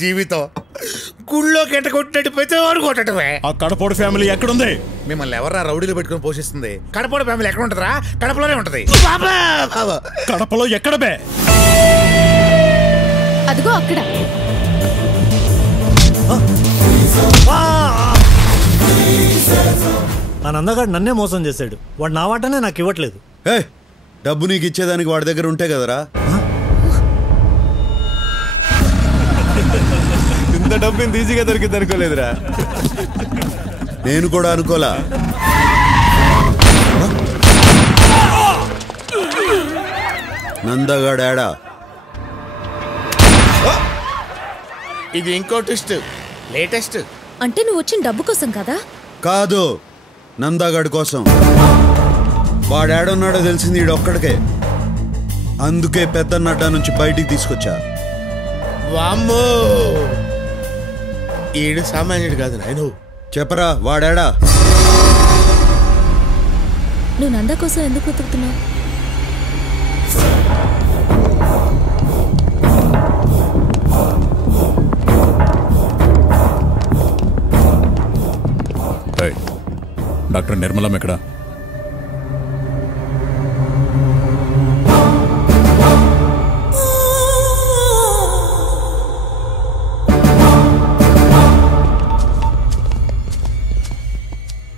జీవితం గుళ్ళో కెట్ట కొట్టినట్టు ప్రతివాడు కొట్టడమే. ఆ కడపోడు ఫ్యామిలీ ఎక్కడుంది? మిమ్మల్ని ఎవరా రౌడీలు పెట్టుకుని పోషిస్తుంది? కడపోడు ఫ్యామిలీ ఎక్కడ ఉంటుందా? కడపలోనే ఉంటది. కడపలో ఎక్కడ బే? అదిగో అక్కడ. ఆ నందగాడు నన్నే మోసం చేశాడు. వాడు నా వాటనే నాకు ఇవ్వట్లేదు. డబ్బు నీకు ఇచ్చేదానికి వాడి దగ్గర ఉంటే కదరా. ఇంత డబ్బు ఇంత ఈజీగా దొరికింది అనుకోలేదురా. నేను కూడా అనుకోలా. నందగాడా? ఇది ఇంకో ట్విస్ట్, లేటెస్ట్. అంటే నువ్వు వచ్చిన డబ్బు కోసం కదా? కాదు, నందగాడి కోసం. వాడాడున్నాడో తెలిసింది ఈడొక్కడికే. అందుకే పెద్దన్నడ్డ నుంచి బయటికి తీసుకొచ్చా. వామ్మో, ఈడు సామాన్యుడు కాదు నాయను. చెప్పరా వాడాడా? నువ్వు నంద కోసం ఎందుకు వెతుకుతున్నావు? డాక్టర్ నిర్మలం ఎక్కడ?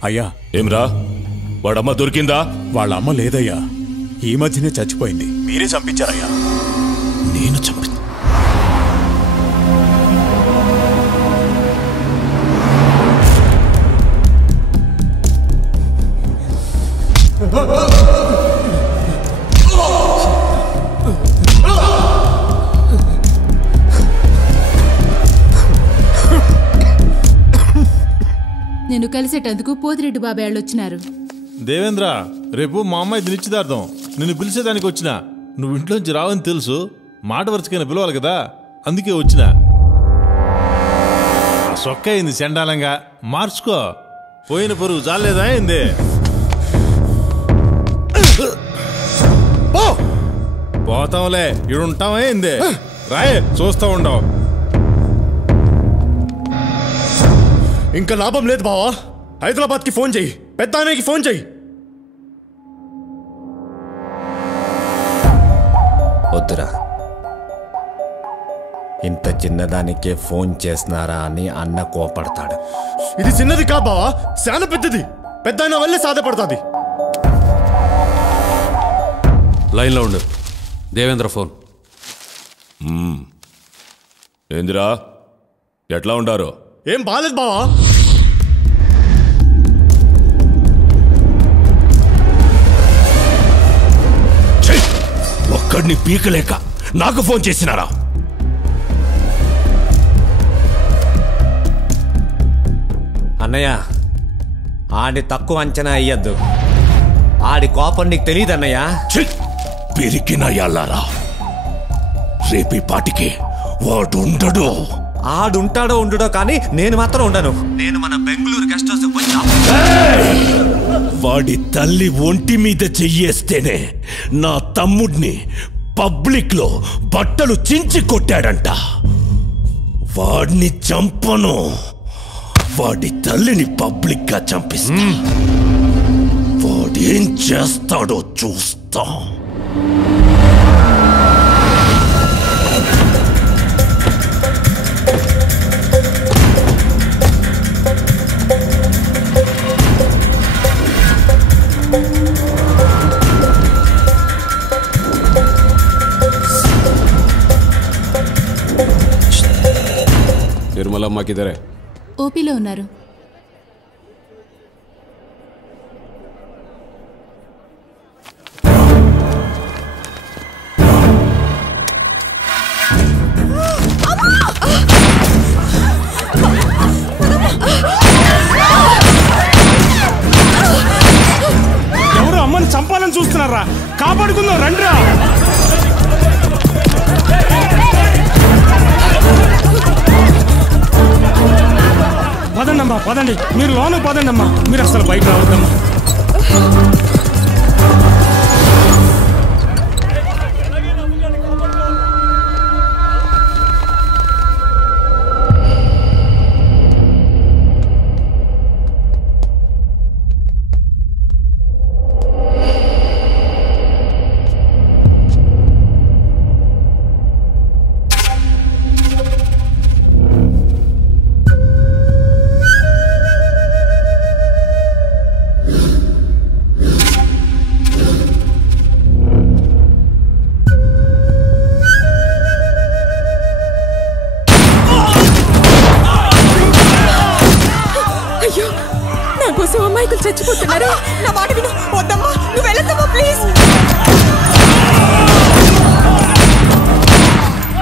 అయ్యా. ఏమ్రా, వాడమ్మ దొరికిందా? వాళ్ళ అమ్మ లేదయ్యా, ఈ మధ్యనే చచ్చిపోయింది. మీరే చంపించారయ్యా. నేను చంపి నేను కలిసేటందుకు పోతిరెడ్డి బాబాయ్ వచ్చినారు. దేవేంద్ర, రేపు మా అమ్మాయి నిశ్చితార్థం. నిన్ను పిలిచేదానికి వచ్చినా. నువ్వు ఇంట్లోంచి రావని తెలుసు, మాట వరుసకైనా పిలవాలి కదా, అందుకే వచ్చినా. ఆ సొక్క అయింది చండాలంగా, మార్చుకో. పోయిన పరుగు చాలేదా అయింది. పోతాంలే, ఇడుంటావా అయింది. రాయే, చూస్తా ఉండవు. ఇంకా లాభం లేదు బావా. హైదరాబాద్కి ఫోన్ చెయ్యి, పెద్దానికి ఫోన్ చెయ్యి. వద్దురా, ఇంత చిన్నదానికే ఫోన్ చేస్తున్నారా అని అన్న కోపడతాడు. ఇది చిన్నది కా బావా, చాలా పెద్దది. పెద్దాయన వల్లే సాధపడుతుంది. లైన్లో ఉండు. దేవేంద్ర ఫోన్. ఏందిరా, ఎట్లా ఉండారు? ఏం బాలేదు బావా. ఒక్కడిని పీకలేక నాకు ఫోన్ చేసినారా? అన్నయ్య, ఆడి తక్కువ అంచనా అయ్యద్దు. ఆడి కోపం నీకు తెలియదు అన్నయ్య. పిరికినయ్యాలారా, రేపీ పాటికి వాడు ఉండడు. ఆడుంటాడో ఉండడో కానీ నేను మాత్రం ఉండను. నేను మన బెంగళూరు గెస్ట్ హౌస్ పోయి వాడి తల్లి ఒంటి మీద చెయ్యేస్తేనే నా తమ్ముడిని పబ్లిక్ లో బట్టలు చించి కొట్టాడంట. వాడిని చంపను, వాడి తల్లిని పబ్లిక్ గా చంపిస్తా. వాడేం చేస్తాడో చూస్తా. నిర్మలమ్మ కిదరే? ఓపీలో ఉన్నారు. ఎవరు అమ్మని చంపాలని చూస్తున్నారా? కాపాడుకుందాం రండిరా. పదండమ్మా, పదండి. మీరు లోను పదండమ్మా, మీరు అసలు బయట రావద్దమ్మా. అను నా మాట విను వద్దమ్మా నువ్వు వెళ్ళొద్దమ్మా ప్లీజ్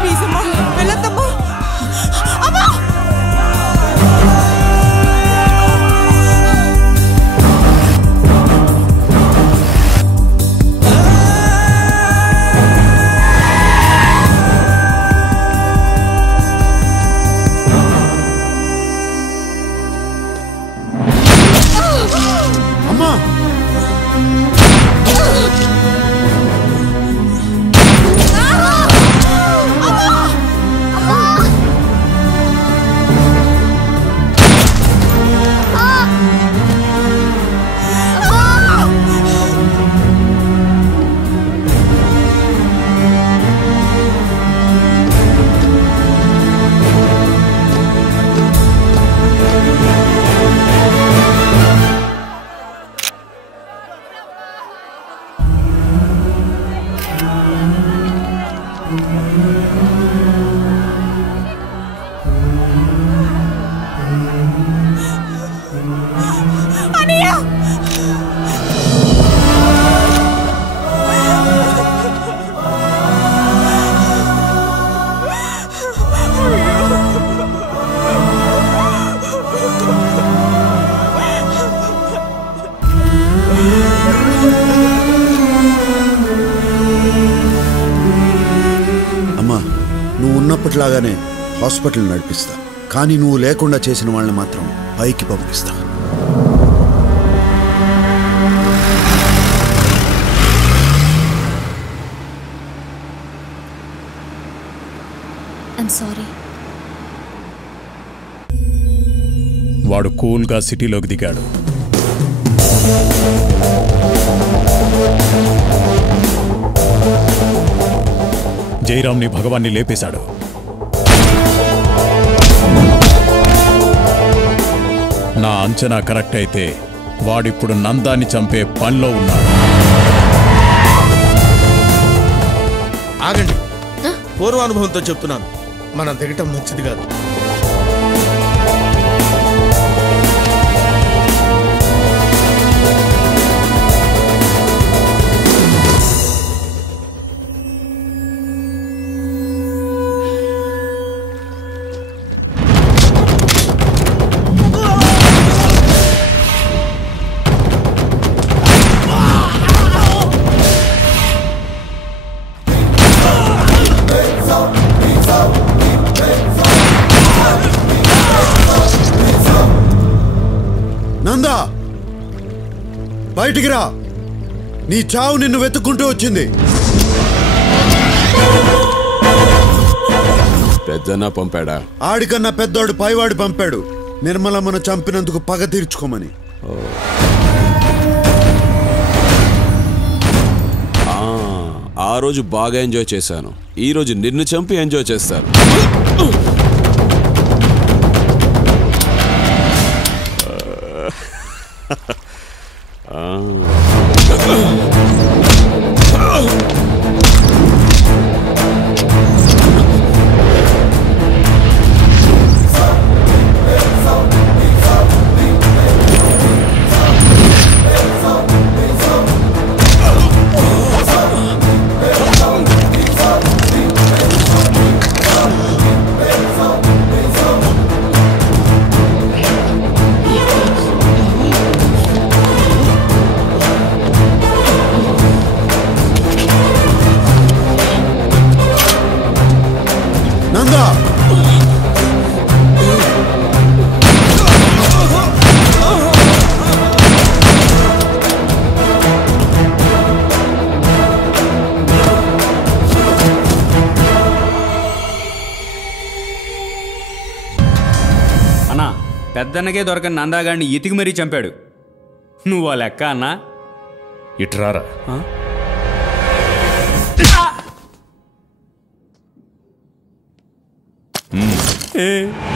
ప్లీజ్ అమ్మా వెళ్ళొద్దమ్మా అమ్మా ఉన్నప్పటిలాగానే హాస్పిటల్ నడిపిస్తా కానీ నువ్వు లేకుండా చేసిన వాళ్ళని మాత్రం పైకి పంపిస్తా ఐమ్ సారీ వాడు కూల్గా సిటీలోకి దిగాడు. జయరామ్ని భగవాన్ని లేపేశాడు. నా అంచనా కరెక్ట్ అయితే వాడిప్పుడు నందాన్ని చంపే పనిలో ఉన్నాడు. ఆగండి, పూర్వానుభవంతో చెప్తున్నాను, మనం దిగటం మంచిది కాదు. నందా, బయటికి రా. నీ చావు నిన్ను వెతుక్కుంటూ వచ్చింది. పెద్దన్న పంపాడా? ఆడికన్నా పెద్దోడు పైవాడు పంపాడు, నిర్మలమ్మను చంపినందుకు పగ తీర్చుకోమని. ఆ రోజు బాగా ఎంజాయ్ చేశాను, ఈ రోజు నిన్ను చంపి ఎంజాయ్ చేస్తాను. అన్నా, పెద్దన్నకే దొరకని నందాగాడిని ఇతికి మరీ చంపాడు. నువ్వు ఆ లెక్క అన్నా? ఇట్రారా.